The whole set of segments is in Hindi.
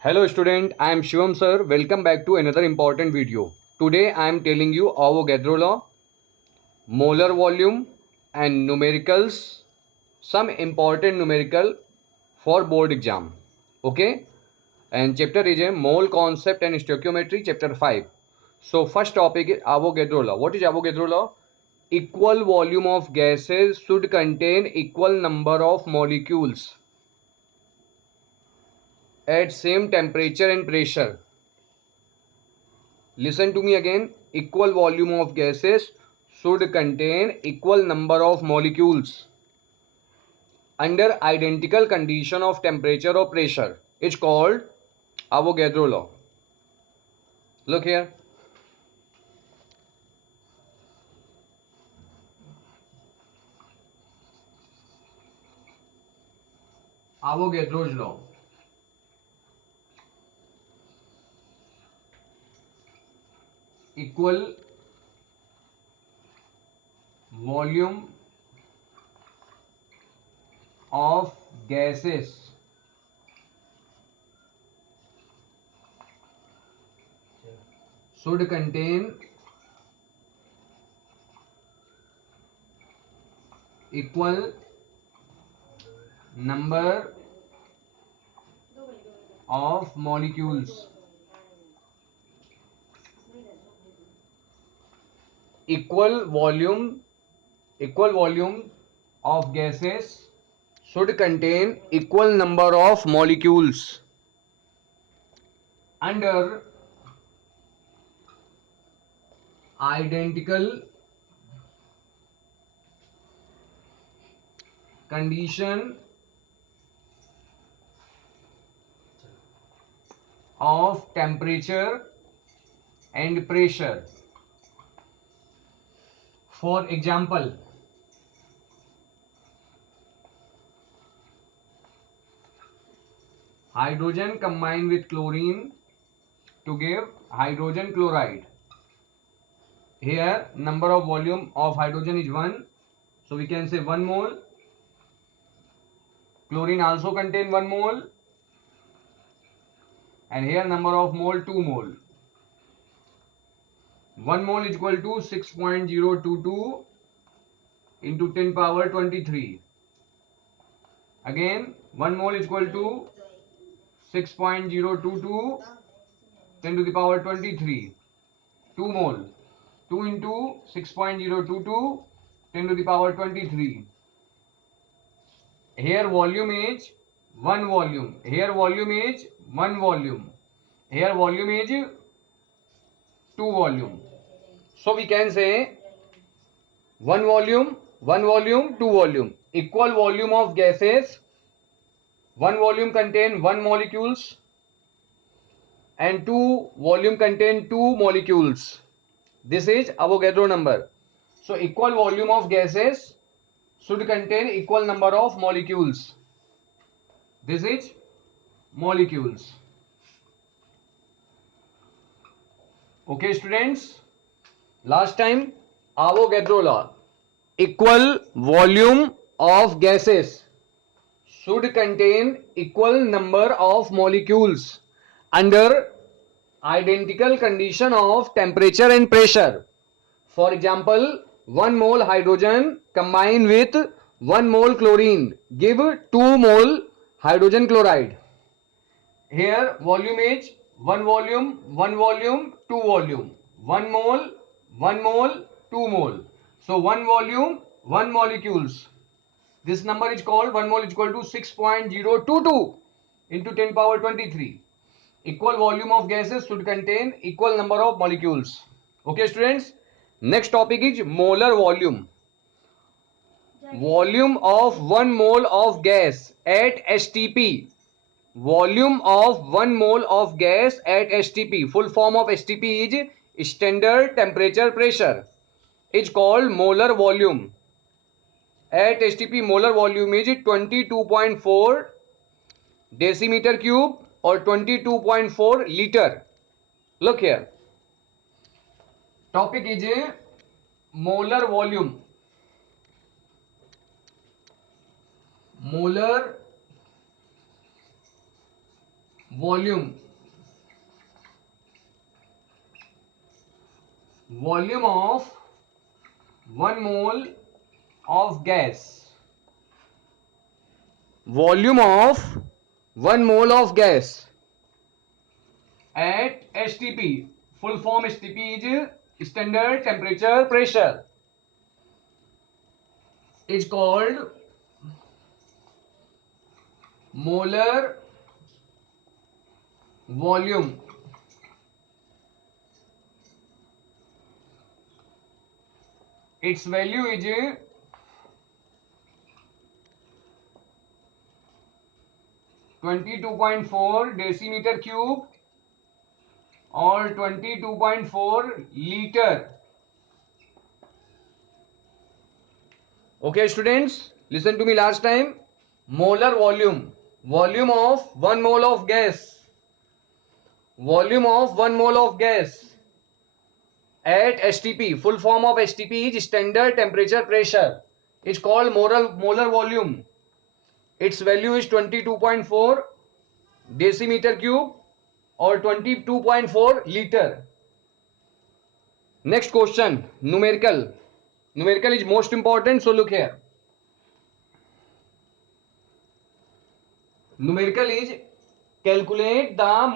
Hello student, I am Shivam sir. Welcome back to another important video. Today I am telling you Avogadro law, molar volume and numericals, some important numerical for board exam. Okay? And chapter is a mole concept and stoichiometry, chapter 5. So first topic is Avogadro law. What is Avogadro law? Equal volume of gases should contain equal number of molecules at same temperature and pressure. Listen to me again. Equal volume of gases should contain equal number of molecules under identical condition of temperature or pressure. It's called Avogadro law. Look here. Avogadro's law. Equal volume of gases should contain equal number of molecules. Equal volume of gases should contain equal number of molecules under identical condition of temperature and pressure. For example, hydrogen combined with chlorine to give hydrogen chloride. Here number of volume of hydrogen is 1, so we can say 1 mole. Chlorine also contain 1 mole, and here number of mole 2 mole. 1 mole is equal to 6.022 into 10 power 23. Again 1 mole is equal to 6.022 10 to the power 23. 2 mole, 2 into 6.022 10 to the power 23. Here volume is 1 volume. Here volume is 1 volume. Here volume is 2 volume. So we can say 1 volume, 2 volume. Equal volume of gases. 1 volume contain 1 molecules and 2 volume contain 2 molecules. This is Avogadro number. So equal volume of gases should contain equal number of molecules. This is molecules. Okay students, last time Avogadro law. Equal volume of gases should contain equal number of molecules under identical condition of temperature and pressure. For example, 1 mole hydrogen combined with 1 mole chlorine give 2 mole hydrogen chloride. Here volume is 1 volume, 2 volume. 1 mole, 2 mole. So 1 volume, 1 molecules. This number is called 1 mole is equal to 6.022 into 10 power 23. Equal volume of gases should contain equal number of molecules. Okay students, next topic is molar volume. Volume of 1 mole of gas at STP. Volume of 1 mole of gas at STP. Full form of STP is standard temperature pressure. It's called molar volume. At STP molar volume is 22.4 decimeter cube or 22.4 liter. Look here. Topic is molar volume. Molar volume of 1 mole of gas, volume of 1 mole of gas at STP. Full form STP is standard temperature pressure, is called molar volume. Its value is 22.4 decimeter cube or 22.4 liter. Okay students, listen to me last time. Molar volume, volume of 1 mole of gas, volume of 1 mole of gas at STP. Full form of STP is standard temperature pressure. It's called molar volume. Its value is 22.4 decimeter cube or 22.4 liter. Next question, numerical. Numerical is most important, so look here. Numerical is calculate the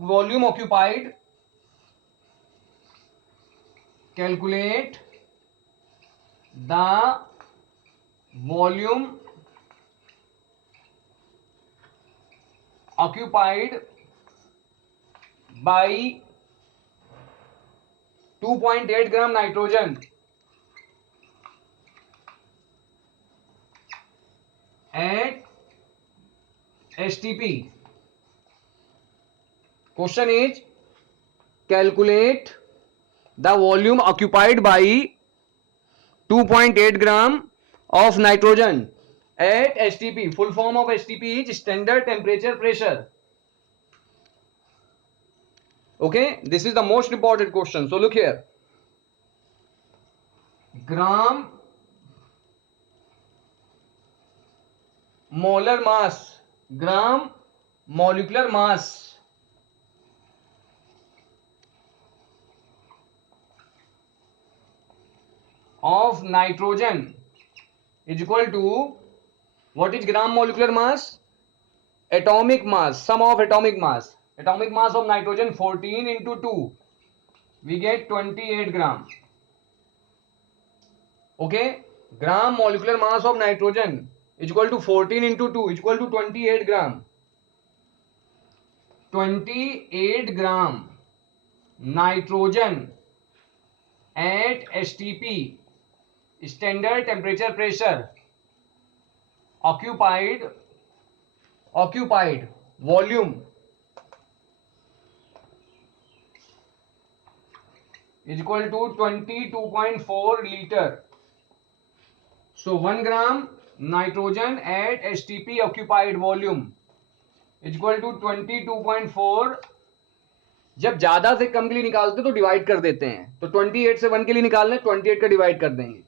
volume occupied. Calculate the volume occupied by 2.8 gram nitrogen at STP. Question is calculate the volume occupied by 2.8 gram of nitrogen at STP. Full form of STP is standard temperature pressure. Okay, this is the most important question. So look here. Gram molar mass, gram molecular mass of nitrogen is equal to, what is gram molecular mass? Atomic mass, sum of atomic mass. Atomic mass of nitrogen 14 into 2, we get 28 gram. Okay, gram molecular mass of nitrogen is equal to 14 into 2 is equal to 28 gram. 28 gram nitrogen at STP, standard temperature pressure, occupied volume is equal to 22.4 liter. So 1 gram nitrogen at STP occupied volume is equal to 22.4. जब ज्यादा से कम के लिए निकालते तो डिवाइड कर देते हैं, तो 28 से 1 के लिए निकालना है, 28 का डिवाइड कर देंगे.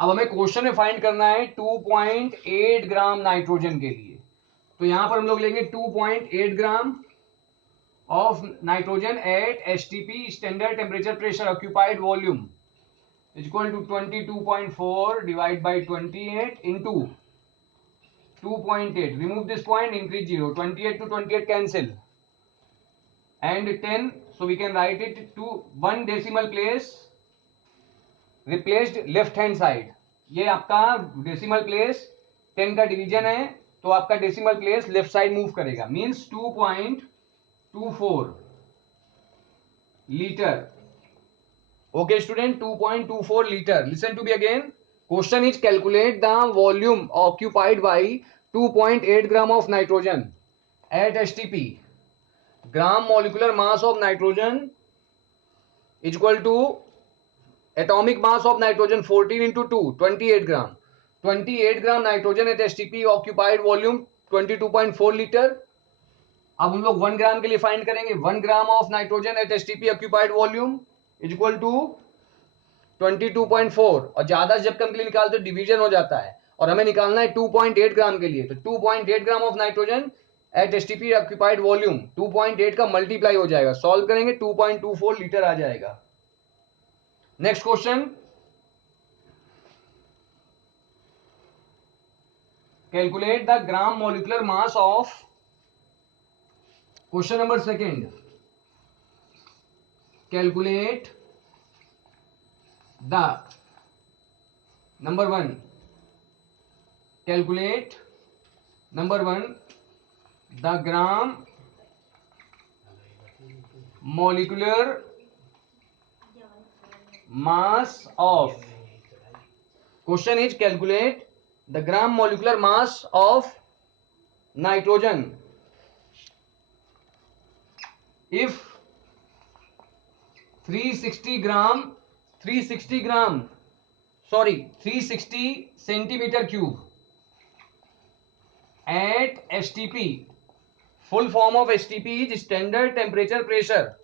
अब हमें क्वेश्चन में फाइंड करना है 2.8 ग्राम नाइट्रोजन के लिए, तो यहां पर हम लोग लेंगे 2.8 ग्राम of nitrogen at STP standard temperature pressure occupied volume is equal to 22.4 divided by 28 into 2.8. Remove this point, increase 0. 28 to 28 cancel and 10, so we can write it to 1 decimal place replaced left hand side. ये आपका डेसिमल प्लेस 10 का डिवीजन है, तो आपका decimal place left side move करेगा, means 2.24 liter. Okay student, 2.24 liter. Listen to me again. Question is calculate the volume occupied by 2.8 gram of nitrogen at STP. Gram molecular mass of nitrogen is equal to atomic mass of nitrogen 14 into 2, 28 gram. 28 gram nitrogen at STP occupied volume 22.4 liter. अब हम लोग 1 ग्राम के लिए फाइंड करेंगे. 1 gram of nitrogen at STP occupied volume is equal to 22.4, और ज्यादा से जब कम के लिए निकालते डिवीजन हो जाता है. और हमें निकालना है 2.8 ग्राम के लिए। तो 2.8 ग्राम of nitrogen at STP occupied volume, 2.8 का मल्टीप्लाई हो जाएगा, सॉल्व करेंगे 2.24 लीटर आ जाएगा। Next question, calculate the gram molecular mass of, question number second, calculate the number 1, calculate number 1 the gram molecular mass of, question is calculate the gram molecular mass of nitrogen if 360 centimeter cube at STP, full form of STP is standard temperature pressure,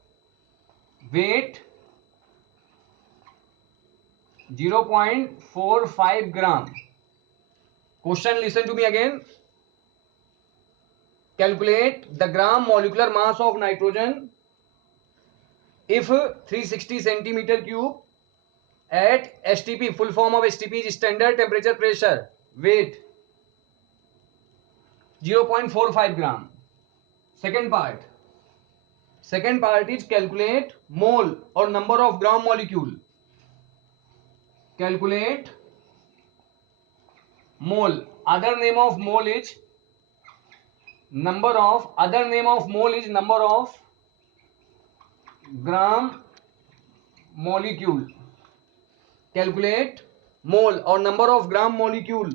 weight 0.45 gram. Question, listen to me again. Calculate the gram molecular mass of nitrogen if 360 centimeter cube at STP, full form of STP is standard temperature pressure, weight 0.45 gram. Second part is calculate mole or number of gram molecule. Calculate mole, other name of mole is number of gram molecule. Calculate mole or number of gram molecule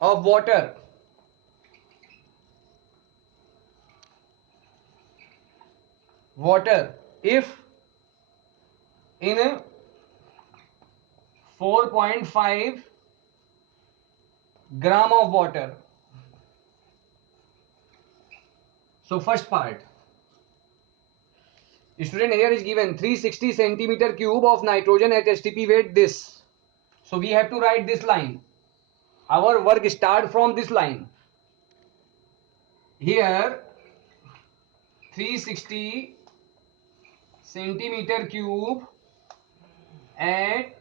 of water. If in 4.5 gram of water. So first part, student, here is given 360 centimeter cube of nitrogen at STP weight this. So we have to write this line. Our work start from this line. Here 360 centimeter cube at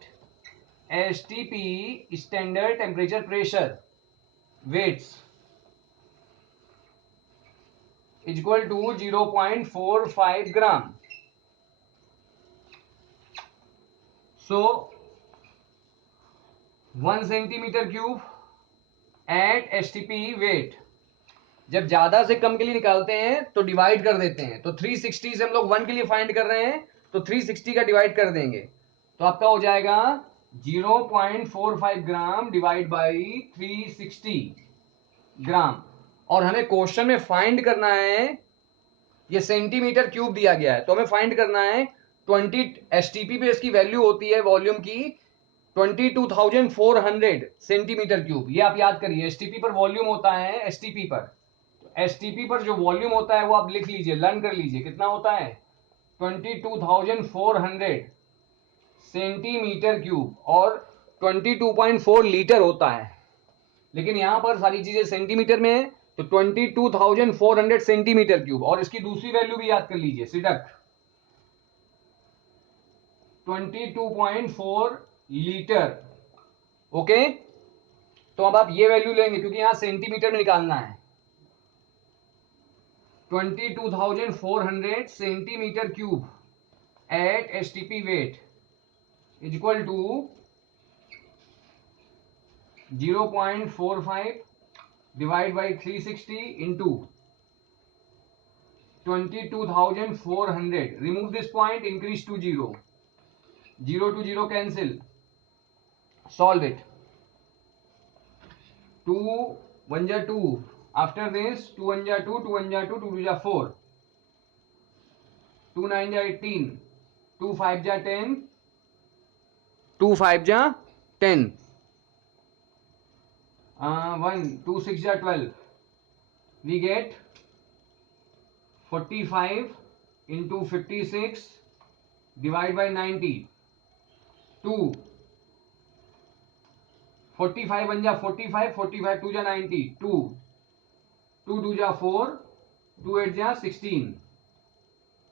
STP standard temperature pressure, weights is equal to 0.45 gram. So 1 centimeter cube at STP weight, जब ज्यादा से कम के लिए निकालते हैं तो डिवाइड कर देते हैं। तो 360 से हम लोग 1 के लिए फाइंड कर रहे हैं तो 360 का डिवाइड कर देंगे तो आपका हो जाएगा 0.45 ग्राम डिवाइड बाई 360 ग्राम। और हमें क्वेश्चन में फाइंड करना है, ये सेंटीमीटर क्यूब दिया गया है तो हमें फाइंड करना है 20 एसटीपी पे इसकी वैल्यू होती है वॉल्यूम की 22,400 सेंटीमीटर क्यूब। ये आप याद करिए, एसटीपी पर वॉल्यूम होता है, एसटीपी पर जो वॉल्यूम होता है वो आप लिख लीजिए, लर्न कर लीजिए, कितना होता है 22,400 सेंटीमीटर क्यूब और 22.4 लीटर होता है। लेकिन यहां पर सारी चीजें सेंटीमीटर में है तो 22,400 सेंटीमीटर क्यूब। और इसकी दूसरी वैल्यू भी याद कर लीजिए, सिडक 22.4 लीटर। ओके, तो अब आप ये वैल्यू लेंगे क्योंकि यहां सेंटीमीटर में निकालना है। 22,400 centimetre cube at STP weight is equal to 0.45 divided by 360 into 22,400. Remove this point, increase to 0. 0 to 0 cancel. Solve it. 2 1 ja 2. After this 2 1 ja 2, 2 1 ja 2, 2 2 ja 4, 2 9 ja 18, 2 5 ja 10, 2 5 ja 10, 1 2 6 ja 12. We get 45 into 56 divided by 90. 2 45 बन जा 45, 45 टू जा 90, 2 टू जा 4, 2 8 जा 16,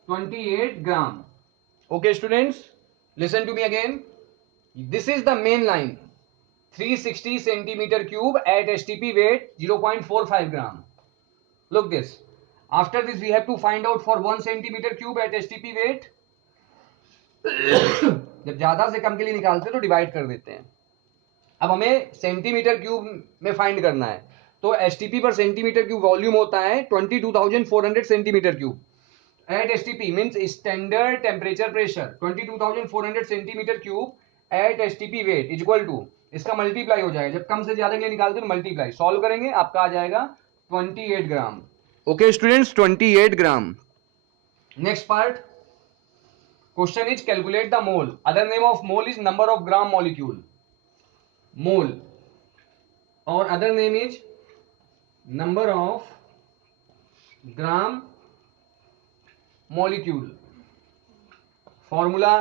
28 ग्राम. Okay students, listen to me again. This is the main line, 360 centimeter cube at STP weight 0.45 gram. Look this. After this we have to find out for 1 centimeter cube at STP weight. जब ज्यादा से कम के लिए निकालते हैं तो डिवाइड कर देते हैं. अब हमें सेंटीमीटर क्यूब में फाइंड करना है, तो एसटीपी पर सेंटीमीटर क्यूब वॉल्यूम होता है 22,400 centimetre cube. At STP means standard temperature pressure 22,400 centimetre cube at STP weight is equal to, इसका मल्टीप्लाई हो जाएगा, जब कम से ज्यादा के लिए निकालते हैं तो मल्टीप्लाई, सॉल्व करेंगे आपका आ जाएगा 28 gram. Okay students, 28 gram. Next part, question is calculate the mole. Other name of mole is number of gram molecule. Mole और other name is number of gram molecule. Formula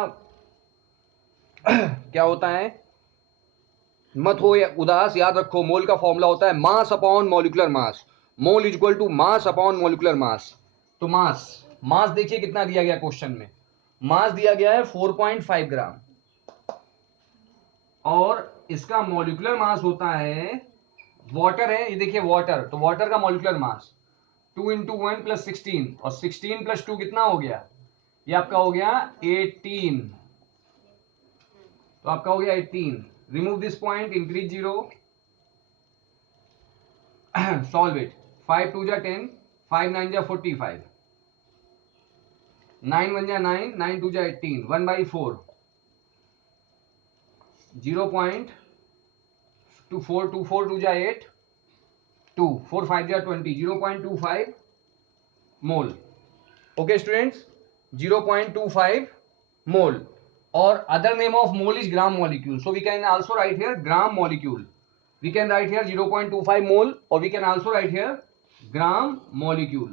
क्या होता है, मत हो या उदास, याद रखो. मोल का फॉर्मूला होता है mass upon molecular mass. Mole is equal to mass upon molecular mass. तो मास देखिए कितना दिया गया क्वेश्चन में. मास दिया गया है 4.5 ग्राम और इसका मॉलिक्यूलर मास होता है, वाटर है ये देखिए वाटर, तो वाटर का मॉलिक्यूलर मास 2 इंटू 1 प्लस 16 और 16 प्लस 2 कितना हो गया, ये आपका हो गया 18. तो आपका हो गया 18. Remove this point, increase 0, solve it. 5 2 जा 10, 5 9 जा 45, 9 1 जा 9, 9 2 जा 18, 1/4, 0.24, 2 4 2 जा 8, 2 4 5 जा 20, 0.25 मोल. Okay students, 0.25 mole. और other name of mole is gram molecule. So we can also write here gram molecule. We can write here 0.25 mole or we can also write here gram molecule.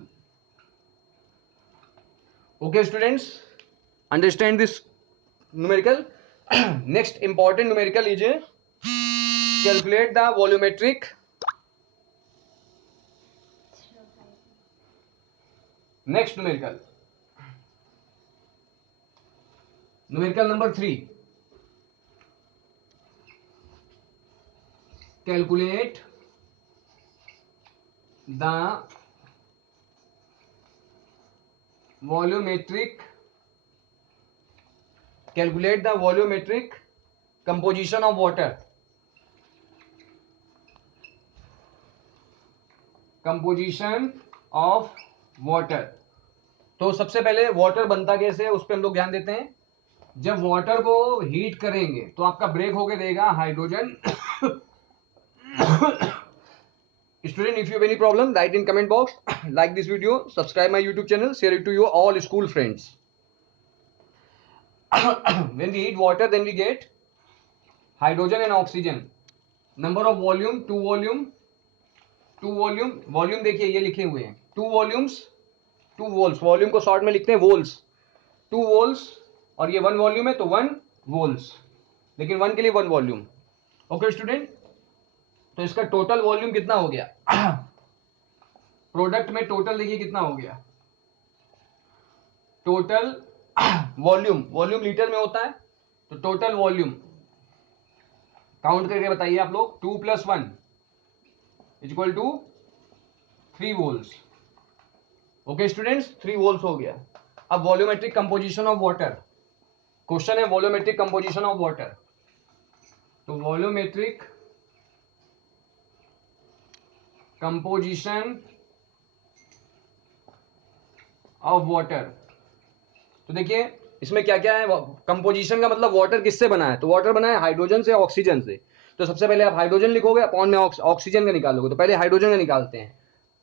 Okay students, understand this numerical. Next important numerical is calculate the volumetric. Next numerical number 3. Calculate the volumetric composition of water. Composition of water. तो सबसे पहले वाटर बनता कैसे है उस पर हम लोग ध्यान देते हैं. जब वाटर को हीट करेंगे तो आपका ब्रेक होके देगा hydrogen. Student, if you have any problem, write in comment box. Like this video, subscribe my YouTube channel, share it to your all school friends. When we heat water, then we get hydrogen and oxygen. Number of volume, 2 volume. Volume देखिए ये लिखे हुए हैं 2 volumes, 2 वोल्स. वॉल्यूम को शॉर्ट में लिखते हैं वोल्स. 2 वोल्स और ये 1 वॉल्यूम है तो 1 वोल्स, लेकिन 1 के लिए 1 वॉल्यूम. ओके स्टूडेंट, तो इसका टोटल वॉल्यूम कितना हो गया. प्रोडक्ट में टोटल देखिए कितना हो गया. टोटल वॉल्यूम लीटर में होता है, तो टोटल वॉल्यूम काउंट करके बताइए आप लोग. 2 + 1 is equal to 3 vols. Okay students, 3 vols हो गया. अब वॉल्यूमेट्रिक कंपोजिशन ऑफ वाटर. क्वेश्चन है वॉल्यूमेट्रिक कंपोजिशन ऑफ वाटर. तो वॉल्यूमेट्रिक कंपोजिशन ऑफ वाटर, तो देखिए इसमें क्या क्या है. कंपोजिशन का मतलब वाटर किससे बना है, तो वाटर बना है हाइड्रोजन से, ऑक्सीजन से. तो सबसे पहले आप हाइड्रोजन लिखोगे, अपॉन में ऑक्सीजन का निकालोगे, तो पहले हाइड्रोजन का निकालते हैं.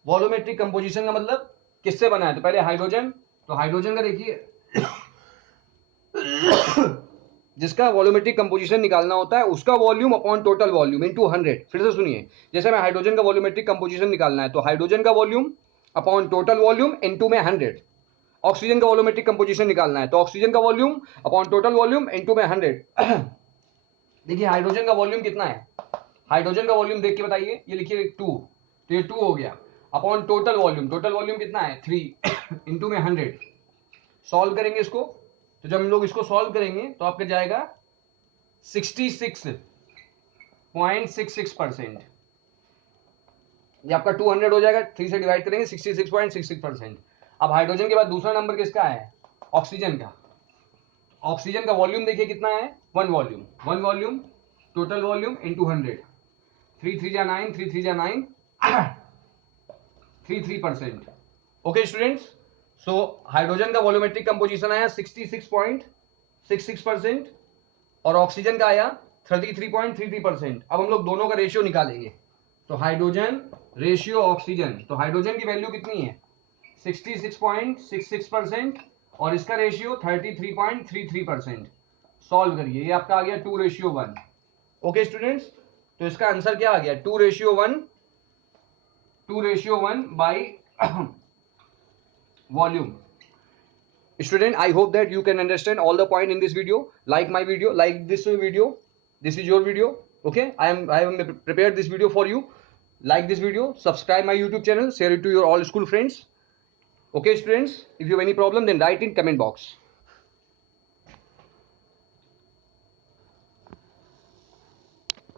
वॉल्यूमेट्रिक कंपोजिशन का मतलब किससे बना है, तो पहले हाइड्रोजन. तो हाइड्रोजन का देखिए जिसका वॉल्यूमेट्रिक कंपोजिशन निकालना होता है उसका volume upon total volume into 100. फिर से सुनिए, जैसे मैं हाइड्रोजन का वॉल्यूमेट्रिक कंपोजिशन निकालना है तो हाइड्रोजन का volume upon total volume into में 100. ऑक्सीजन का वॉल्यूमेट्रिक कंपोजिशन निकालना है तो ऑक्सीजन का volume upon total volume into में 100. देखिए हाइड्रोजन का वॉल्यूम कितना है, हाइड्रोजन का वॉल्यूम देख के बताइए, ये लिखिए 2, तो ये 2 हो गया upon total volume. Total volume कितना है 3 इंटू में 100। सॉल्व करेंगे इसको, तो जब हम लोग इसको सॉल्व करेंगे तो आपका जाएगा 66.66%। ये आपका 200 हो जाएगा, 3 से डिवाइड करेंगे 66.66%। अब हाइड्रोजन के बाद दूसरा नंबर किसका है, ऑक्सीजन का। ऑक्सीजन का वॉल्यूम देखिए कितना है, 1 volume. 1 volume total volume into 100, 3 3 जा 9, 3 3 जा 9, 33%। ओके स्टूडेंट्स, सो हाइड्रोजन का वॉल्यूमेट्रिक कंपोजिशन आया 66.66% और ऑक्सीजन का आया 33.33%। अब हम लोग दोनों का रेशियो निकालेंगे, तो हाइड्रोजन रेशियो ऑक्सीजन, तो हाइड्रोजन की वैल्यू कितनी है 66.66% और इसका रेशियो 33.33%। सॉल्व करिए, ये आपका आ गया 2:1। ओके स्टूडेंट्स, तो इसका आंसर क्या आ गया 2:1, 2:1 by volume. Student, I hope that you can understand all the point in this video. Like my video, like this video. This is your video. Okay, I am prepared this video for you. Like this video, subscribe my YouTube channel, share it to your all school friends. Okay, students, if you have any problem, then write in comment box.